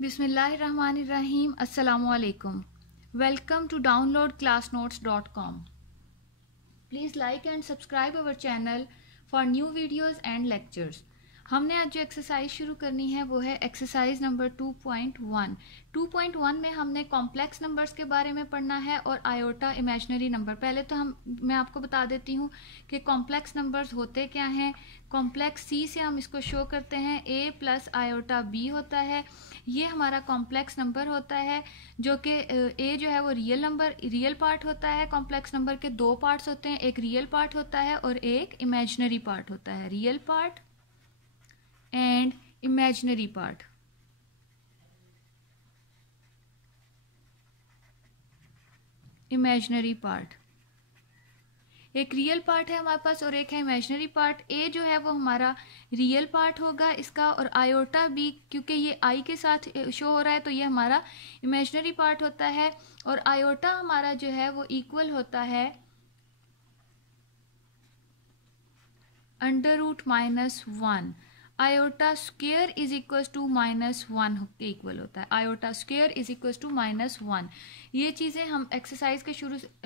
बिस्मिल्लाहिर्रहमानिर्रहीम। अस्सलामुअलैकुम। Welcome to downloadclassnotes.com. Please like and subscribe our channel for new videos and lectures. हमने आज जो एक्सरसाइज शुरू करनी है वो है एक्सरसाइज नंबर 2.1। 2.1 में हमने कॉम्प्लेक्स नंबर्स के बारे में पढ़ना है और आयोटा इमेजिनरी नंबर। पहले तो मैं आपको बता देती हूँ कि कॉम्प्लेक्स नंबर्स होते क्या हैं। कॉम्प्लेक्स सी से हम इसको शो करते हैं, a प्लस आयोटा b होता है। ये हमारा कॉम्प्लेक्स नंबर होता है जो कि a जो है वो रियल पार्ट होता है। कॉम्प्लेक्स नंबर के दो पार्ट्स होते हैं, एक रियल पार्ट होता है और एक इमेजिनरी पार्ट होता है। Real part and imaginary part. Imaginary part, एक रियल पार्ट है हमारे पास और एक है इमेजिनरी पार्ट। ए जो है वो हमारा रियल पार्ट होगा इसका, और आयोटा बी क्योंकि ये आई के साथ शो हो रहा है तो ये हमारा इमेजिनरी पार्ट होता है। और आयोटा हमारा जो है वो इक्वल होता है √-1। Iota square is equal to -1 के इक्वल होता है। Iota square is equal to -1। ये चीज़ें हम एक्सरसाइज के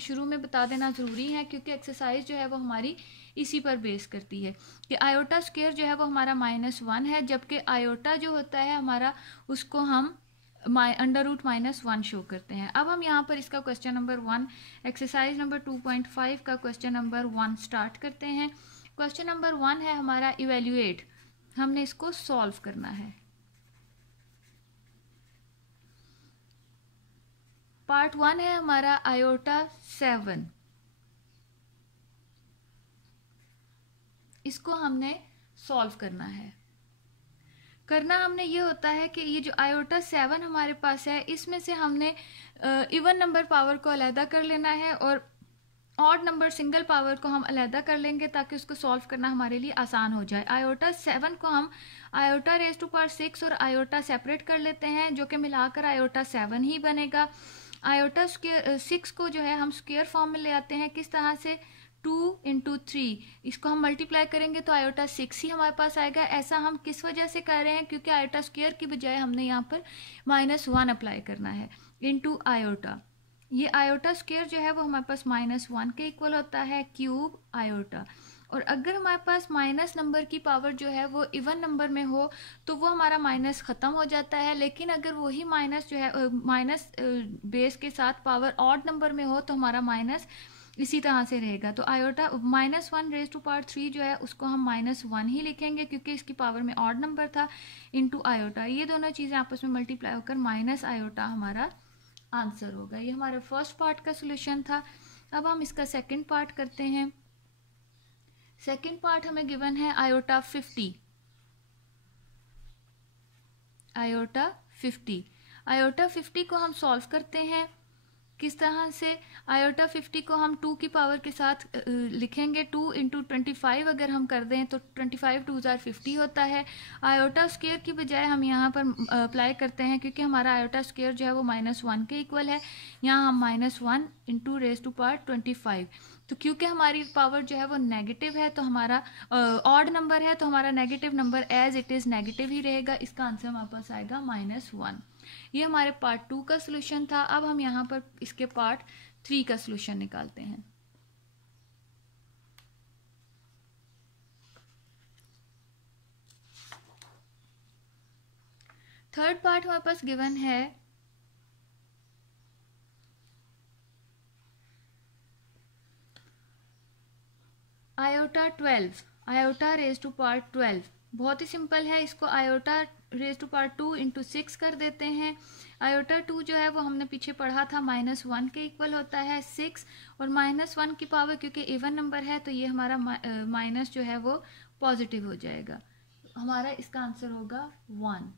शुरू में बता देना ज़रूरी है क्योंकि एक्सरसाइज जो है वो हमारी इसी पर बेस करती है कि आयोटा स्क्वायर जो है वो हमारा -1 है, जबकि आयोटा जो होता है हमारा उसको हम √-1 शो करते हैं। अब हम यहाँ पर इसका क्वेश्चन नंबर 1 एक्सरसाइज नंबर 2.5 का क्वेश्चन नंबर 1 स्टार्ट करते हैं। क्वेश्चन नंबर 1 है हमारा इवेल्युएट। हमने इसको सॉल्व करना है। पार्ट 1 है हमारा आयोटा 7। इसको हमने सॉल्व करना है। करना हमने ये होता है कि ये जो आयोटा 7 हमारे पास है इसमें से हमने इवन नंबर पावर को अलहदा कर लेना है और ऑड नंबर सिंगल पावर को हम अलहदा कर लेंगे ताकि उसको सॉल्व करना हमारे लिए आसान हो जाए। आयोटा 7 को हम आयोटा रेज़ टू पावर 6 और आयोटा सेपरेट कर लेते हैं जो कि मिलाकर आयोटा 7 ही बनेगा। आयोटा स्क्वायर 6 को जो है हम स्क्वायर फॉर्म में ले आते हैं। किस तरह से? 2 × 3। इसको हम मल्टीप्लाई करेंगे तो आयोटा 6 ही हमारे पास आएगा। ऐसा हम किस वजह से कर रहे हैं? क्योंकि आयोटा स्क्वायर की बजाय हमने यहाँ पर -1 अप्लाई करना है इनटू आयोटा। ये आयोटा स्क्वायर जो है वो हमारे पास -1 के इक्वल होता है क्यूब आयोटा। और अगर हमारे पास माइनस नंबर की पावर जो है वो इवन नंबर में हो तो वो हमारा माइनस ख़त्म हो जाता है, लेकिन अगर वही माइनस जो है माइनस बेस के साथ पावर ऑड नंबर में हो तो हमारा माइनस इसी तरह से रहेगा। तो आयोटा -1 रेज़ टू पावर 3 जो है उसको हम -1 ही लिखेंगे क्योंकि इसकी पावर में ऑड नंबर था, इनटू आयोटा। ये दोनों चीज़ें आपस में मल्टीप्लाई होकर माइनस आयोटा हमारा आंसर होगा। ये हमारा फर्स्ट पार्ट का सॉल्यूशन था। अब हम इसका सेकंड पार्ट करते हैं। सेकंड पार्ट हमें गिवन है आयोटा 50। आयोटा 50। आयोटा 50 को हम सॉल्व करते हैं। किस तरह से? आयोटा 50 को हम 2 की पावर के साथ लिखेंगे। 2 × 25 अगर हम कर दें तो 25 2 * 50 होता है। आयोटा स्क्वायर की बजाय हम यहाँ पर अप्लाई करते हैं क्योंकि हमारा आयोटा स्क्वायर जो है वो -1 के इक्वल है। यहाँ हम -1 × रेज़ टू पावर 25। तो क्योंकि हमारी पावर जो है वो नेगेटिव है तो हमारा ऑड नंबर है तो हमारा negative number as it is negative ही रहेगा। इसका आंसर हमारे पास आएगा -1। ये हमारे पार्ट 2 का सॉल्यूशन था। अब हम यहाँ पर इसके पार्ट 3 का सॉल्यूशन निकालते हैं। थर्ड पार्ट हमारे पास गिवन है iota 12। Iota raise to power 12 बहुत ही सिंपल है। इसको आयोटा रेज़ टू पावर 2 × 6 कर देते हैं। आयोटा 2 जो है वो हमने पीछे पढ़ा था -1 के इक्वल होता है 6, और -1 की पावर क्योंकि इवन नंबर है तो ये हमारा माइनस जो है वो पॉजिटिव हो जाएगा। हमारा इसका आंसर होगा 1।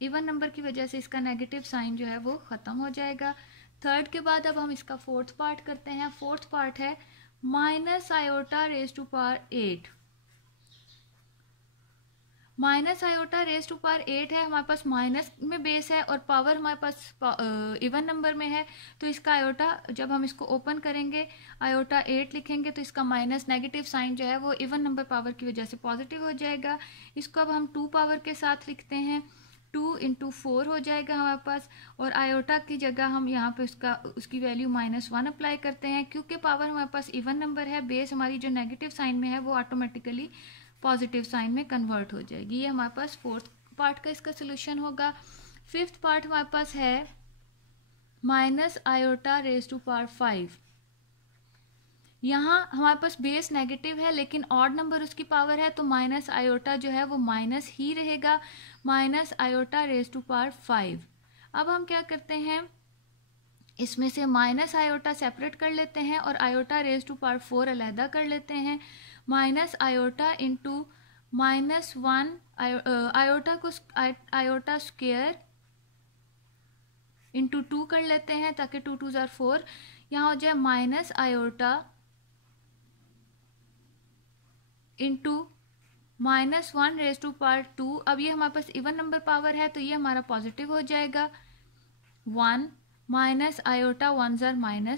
इवन नंबर की वजह से इसका नेगेटिव साइन जो है वो ख़त्म हो जाएगा। थर्ड के बाद अब हम इसका फोर्थ पार्ट करते हैं। फोर्थ पार्ट है minus iota raise to power 8। Minus iota raise to power 8 है। हमारे पास माइनस में बेस है और पावर हमारे पास इवन नंबर में है तो इसका आयोटा जब हम इसको ओपन करेंगे आयोटा 8 लिखेंगे तो इसका माइनस नेगेटिव साइन जो है वो इवन नंबर पावर की वजह से पॉजिटिव हो जाएगा। इसको अब हम 2 पावर के साथ लिखते हैं। 2 इंटू 4 हो जाएगा हमारे पास, और आयोटा की जगह हम यहाँ पे उसकी वैल्यू -1 अप्लाई करते हैं। क्योंकि पावर हमारे पास इवन नंबर है, बेस हमारी जो नेगेटिव साइन में है वो ऑटोमेटिकली पॉजिटिव साइन में कन्वर्ट हो जाएगी। ये हमारे पास फोर्थ पार्ट का इसका सोल्यूशन होगा। फिफ्थ पार्ट हमारे पास है -i⁻⁵। यहाँ हमारे पास बेस नेगेटिव है लेकिन ऑड नंबर उसकी पावर है, तो -i जो है वो माइनस ही रहेगा, -i⁻⁵। अब हम क्या करते हैं, इसमें से -i सेपरेट कर लेते हैं और i⁻⁴ अलहदा कर लेते हैं। -i इंटू -1 आयोटा को आयोटा स्क्वायर इंटू 2 कर लेते हैं ताकि 2 2 = 4, यहाँ हो जाए -i इंटू -1⁻²। अब ये हमारे पास इवन नंबर पावर है तो ये हमारा पॉजिटिव हो जाएगा। 1 -i 1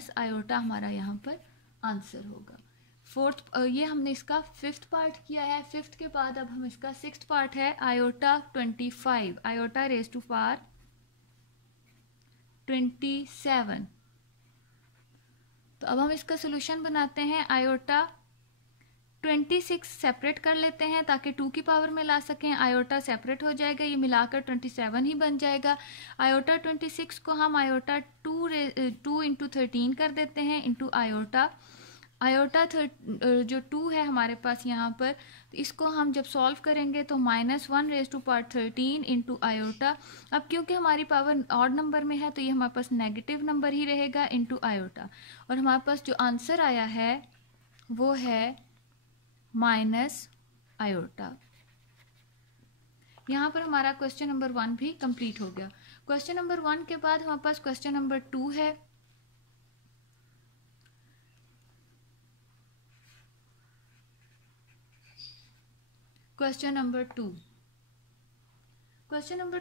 -i हमारा यहाँ पर आंसर होगा। फोर्थ ये हमने इसका फिफ्थ पार्ट किया है। फिफ्थ के बाद अब हम इसका सिक्स्थ पार्ट है i⁻25 i⁻27। तो अब हम इसका सोल्यूशन बनाते हैं। i⁻26 सेपरेट कर लेते हैं ताकि 2 की पावर में ला सकें। i सेपरेट हो जाएगा, ये मिलाकर 27 ही बन जाएगा। i⁻26 को हम i⁻2 इंटू 13 कर देते हैं इंटू जो 2 है हमारे पास यहाँ पर, तो इसको हम जब सॉल्व करेंगे तो -1⁻13 इंटू आयोटा। अब क्योंकि हमारी पावर ऑड नंबर में है तो ये हमारे पास नेगेटिव नंबर ही रहेगा इंटू आयोटा, और हमारे पास जो आंसर आया है वो है -i। यहाँ पर हमारा क्वेश्चन नंबर 1 भी कंप्लीट हो गया। क्वेश्चन नंबर 1 के बाद हमारे पास क्वेश्चन नंबर 2 है। क्वेश्चन नंबर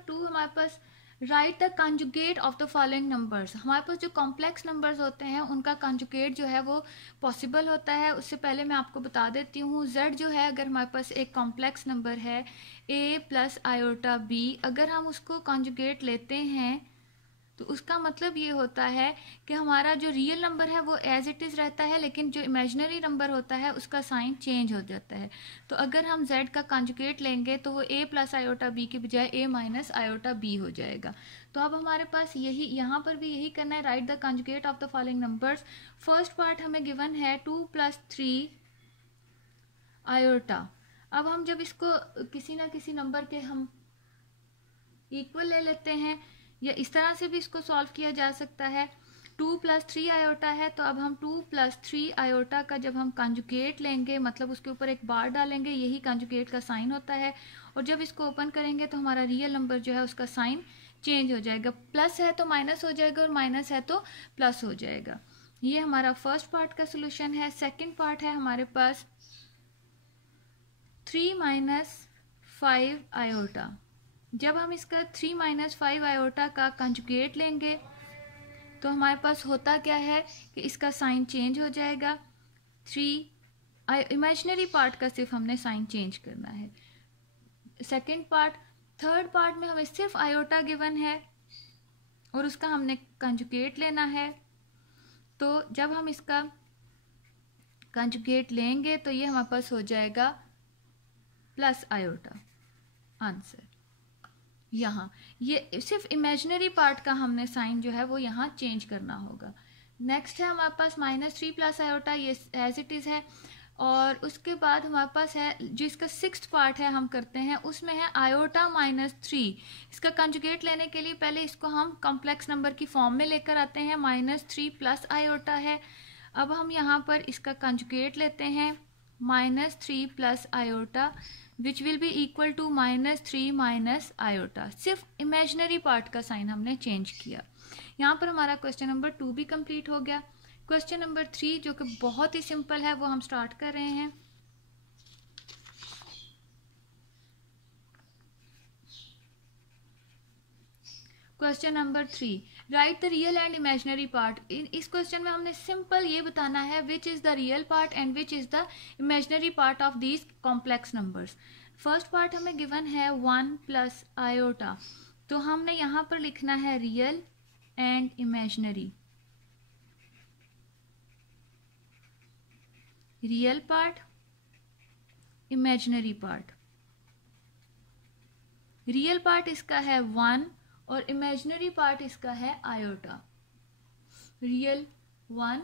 2 हमारे पास write the conjugate of the following numbers. हमारे पास जो कॉम्प्लेक्स नंबर्स होते हैं उनका कंजुगेट जो है वो पॉसिबल होता है। उससे पहले मैं आपको बता देती हूँ, z जो है अगर हमारे पास एक कॉम्प्लेक्स नंबर है a + i⁻b, अगर हम उसको कंजुगेट लेते हैं तो उसका मतलब ये होता है कि हमारा जो रियल नंबर है वो एज इट इज़ रहता है, लेकिन जो इमेजिनरी नंबर होता है उसका साइन चेंज हो जाता है। तो अगर हम z का कंजुगेट लेंगे तो वो a + i⁻b के बजाय a - i⁻b हो जाएगा। तो अब हमारे पास यही यहाँ पर भी यही करना है, right the conjugate of the following numbers. First part हमें गिवन है 2 + 3 i। अब हम जब इसको किसी ना किसी नंबर के हम इक्वल ले लेते हैं, या इस तरह से भी इसको सॉल्व किया जा सकता है। 2 + 3 i है, तो अब हम 2 + 3 i का जब हम कंजुगेट लेंगे, मतलब उसके ऊपर एक बार डालेंगे, यही कंजुगेट का साइन होता है, और जब इसको ओपन करेंगे तो हमारा रियल नंबर जो है उसका साइन चेंज हो जाएगा। प्लस है तो माइनस हो जाएगा और माइनस है तो प्लस हो जाएगा। ये हमारा फर्स्ट पार्ट का सोल्यूशन है। सेकेंड पार्ट है हमारे पास 3 - 5 i। जब हम इसका 3 - 5 i का कंजुगेट लेंगे तो हमारे पास होता क्या है कि इसका साइन चेंज हो जाएगा। 3 इमेजिनरी पार्ट का सिर्फ हमने साइन चेंज करना है। सेकंड पार्ट, थर्ड पार्ट में हमें सिर्फ आयोटा गिवन है और उसका हमने कंजुगेट लेना है। तो जब हम इसका कंजुगेट लेंगे तो ये हमारे पास हो जाएगा +i। आंसर यहाँ ये सिर्फ इमेजिनरी पार्ट का हमने साइन जो है वो यहाँ चेंज करना होगा। नेक्स्ट है हमारे पास -3 + i, ये एज इट इज़ है। और उसके बाद हमारे पास है जो इसका सिक्स्थ पार्ट है, हम करते हैं उसमें है i -3। इसका कंजुगेट लेने के लिए पहले इसको हम कॉम्प्लेक्स नंबर की फॉर्म में लेकर आते हैं। -3 + i है। अब हम यहाँ पर इसका कंजुगेट लेते हैं -3 + i, which will be equal to -3 - i। सिर्फ इमेजिनरी पार्ट का साइन हमने चेंज किया। यहाँ पर हमारा क्वेश्चन नंबर 2 भी कंप्लीट हो गया। क्वेश्चन नंबर 3 जो कि बहुत ही सिंपल है वो हम स्टार्ट कर रहे हैं। Question number 3, right the real and imaginary part. इस क्वेश्चन में हमने सिंपल ये बताना है which is the real part and which is the imaginary part of these complex numbers. First part हमें गिवन है 1 प्लस आयोटा, तो हमने यहाँ पर लिखना है real and imaginary. Real part, imaginary part. Real part इसका है 1 और इमेजिनरी पार्ट इसका है आयोटा। रियल 1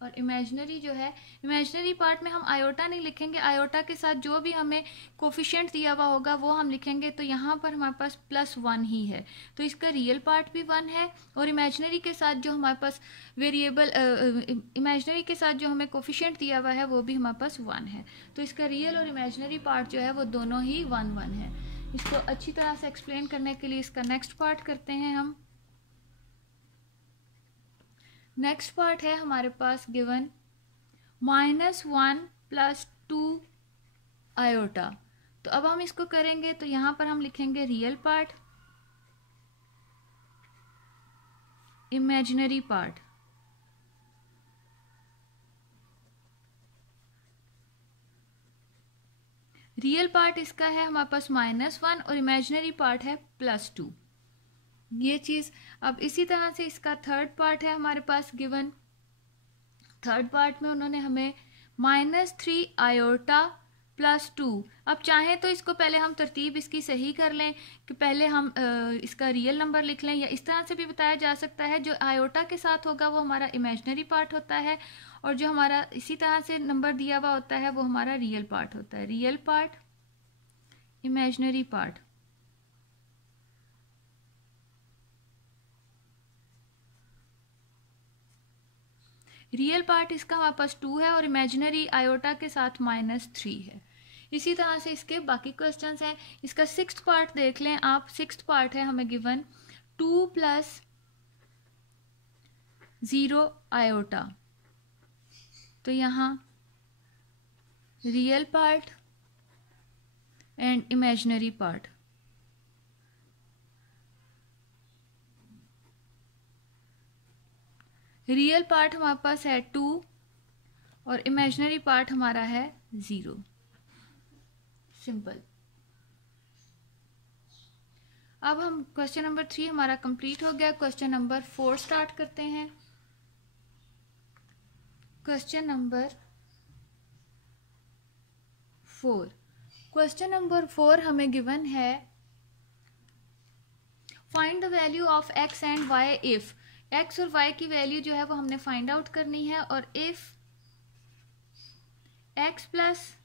और इमेजिनरी जो है, इमेजिनरी पार्ट में हम आयोटा नहीं लिखेंगे, आयोटा के साथ जो भी हमें कोफिशिएंट दिया हुआ होगा वो हम लिखेंगे। तो यहाँ पर हमारे पास +1 ही है, तो इसका रियल पार्ट भी 1 है और इमेजिनरी के साथ जो हमारे पास वेरिएबल, इमेजिनरी के साथ जो हमें कोफिशिएंट दिया हुआ है वो भी हमारे पास 1 है। तो इसका रियल और इमेजिनरी पार्ट जो है वो दोनों ही 1 है। इसको अच्छी तरह से एक्सप्लेन करने के लिए इसका नेक्स्ट पार्ट करते हैं हम। नेक्स्ट पार्ट है हमारे पास गिवन -1 + 2 आयोटा। तो अब हम इसको करेंगे तो यहाँ पर हम लिखेंगे real part, imaginary part. Real part इसका है हमारे पास -1 और इमेजिनरी पार्ट है +2, ये चीज। अब इसी तरह से इसका थर्ड पार्ट है हमारे पास गिवन। थर्ड पार्ट में उन्होंने हमें -3 आयोटा +2। अब चाहें तो इसको पहले हम तरतीब इसकी सही कर लें कि पहले हम इसका रियल नंबर लिख लें, या इस तरह से भी बताया जा सकता है जो आयोटा के साथ होगा वो हमारा इमेजिनरी पार्ट होता है और जो हमारा इसी तरह से नंबर दिया हुआ होता है वो हमारा रियल पार्ट होता है। Real part, imaginary part. Real part इसका हमारे पास 2 है और इमेजिनरी आयोटा के साथ -3 है। इसी तरह से इसके बाकी क्वेश्चंस हैं। इसका 6th पार्ट देख लें आप। 6th पार्ट है हमें गिवन 2 + 0 आयोटा। तो यहाँ real part and imaginary part. Real part हमारे पास है 2 और इमेजिनरी पार्ट हमारा है 0। सिंपल। अब हम क्वेश्चन नंबर 3 हमारा कंप्लीट हो गया। क्वेश्चन नंबर 4 स्टार्ट करते हैं। Question number 4। क्वेश्चन नंबर 4 हमें गिवन है find the value of x and y if. x और y की वैल्यू जो है वो हमने फाइंड आउट करनी है। और if x +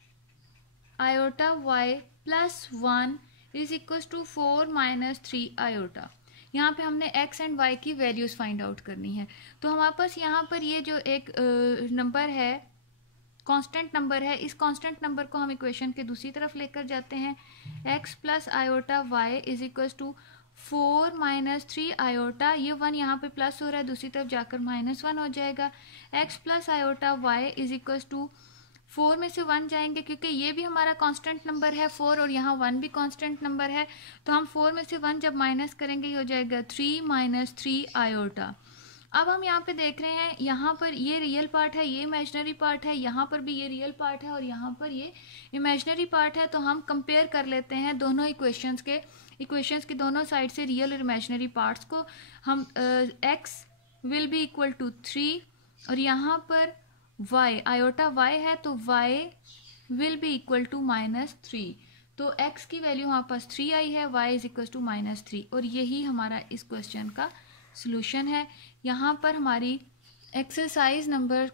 iota y + 1 = 4 - 3 iota. यहाँ पे हमने x एंड y की वैल्यूज फाइंड आउट करनी है। तो हमारे पास यहाँ पर ये जो एक नंबर है, कांस्टेंट नंबर है, इस कांस्टेंट नंबर को हम इक्वेशन के दूसरी तरफ लेकर जाते हैं। x + iota y = 4 - 3 iota. ये 1 यहाँ पे प्लस हो रहा है, दूसरी तरफ जाकर -1 हो जाएगा। x + आयोटा y = 4 में से 1 जाएंगे क्योंकि ये भी हमारा कांस्टेंट नंबर है 4 और यहाँ 1 भी कांस्टेंट नंबर है। तो हम 4 में से 1 जब माइनस करेंगे ये हो जाएगा 3 - 3 आयोटा। अब हम यहाँ पे देख रहे हैं, यहाँ पर ये रियल पार्ट है, ये इमेजिनरी पार्ट है, यहाँ पर भी ये रियल पार्ट है और यहाँ पर ये इमेजिनरी पार्ट है। तो हम कंपेयर कर लेते हैं दोनों इक्वेशंस के दोनों साइड से रियल और इमेजिनरी पार्ट्स को। हम x विल बी = 3 और यहाँ पर y, आयोटा y है तो y विल बी = -3। तो x की वैल्यू हमारे पास 3 आई है, y = -3 और यही हमारा इस क्वेश्चन का सॉल्यूशन है। यहाँ पर हमारी एक्सरसाइज नंबर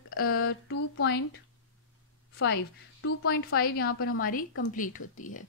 2.5 यहाँ पर हमारी कंप्लीट होती है।